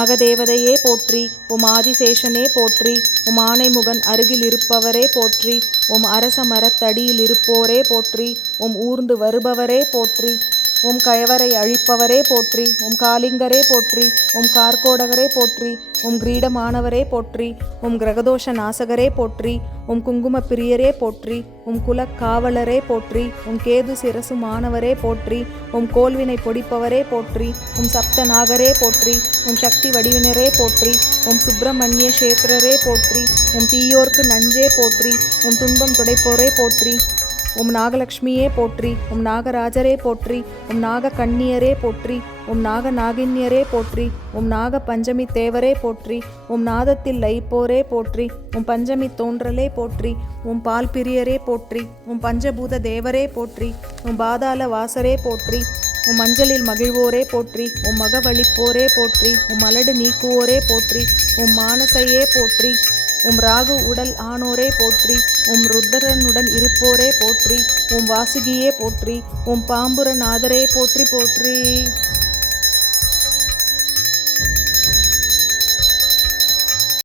நாகதேவதையே போற்றி. உம் ஆதிசேஷனே போற்றி. உம் ஆனைமுகன் அருகில் இருப்பவரே போற்றி. உம் அரச மரத்தடியில் இருப்போரே போற்றி. உம் ஊர்ந்து வருபவரே போற்றி. உம் கயவரை அழிப்பவரே போற்றி. உம் காளிங்கரே போற்றி. உம் கார்கோடகரே போற்றி. உம் கிரீடமானவரே போற்றி. உம் கிரகதோஷ நாசகரே போற்றி. உம் குங்கும பிரியரே போற்றி. உம் குலக்காவலரே போற்றி. உம் கேது சிரசுமானவரே போற்றி. உம் கோல்வினை பொடிப்பவரே போற்றி. உம் சப்தநாகரே போற்றி. உம் சக்தி வடிவினரே போற்றி. உம் சுப்பிரமணிய சேத்திரரே போற்றி. உம் தீயோர்க்கு நஞ்சே போற்றி. உம் துன்பம் துடைப்போரே போற்றி. உம் நாகலட்சுமியே போற்றி. உம் நாகராஜரே போற்றி. உம் நாக கண்ணியரே போற்றி. உம் நாக நாகின்யரே போற்றி. உம் நாக பஞ்சமி தேவரே போற்றி. உம் நாதத்தில் லயிப்போரே போற்றி. உம் பஞ்சமி தோன்றலே போற்றி. உம் பால் பிரியரே போற்றி. உம் பஞ்சபூத தேவரே போற்றி. உம் பாதாள வாசரே போற்றி. உம் மஞ்சளில் மகிழ்வோரே போற்றி. உம் மகவழிப்போரே போற்றி. உம் மலடு நீக்குவோரே போற்றி. உம் மானசையே போற்றி. உம் ராகு உடல் ஆனோரே போற்றி. உம் ருத்ரனுடன் இருப்போரே போற்றி. உம் வாசுகியே போற்றி. உம் பாம்புரநாதரே போற்றி போற்றி.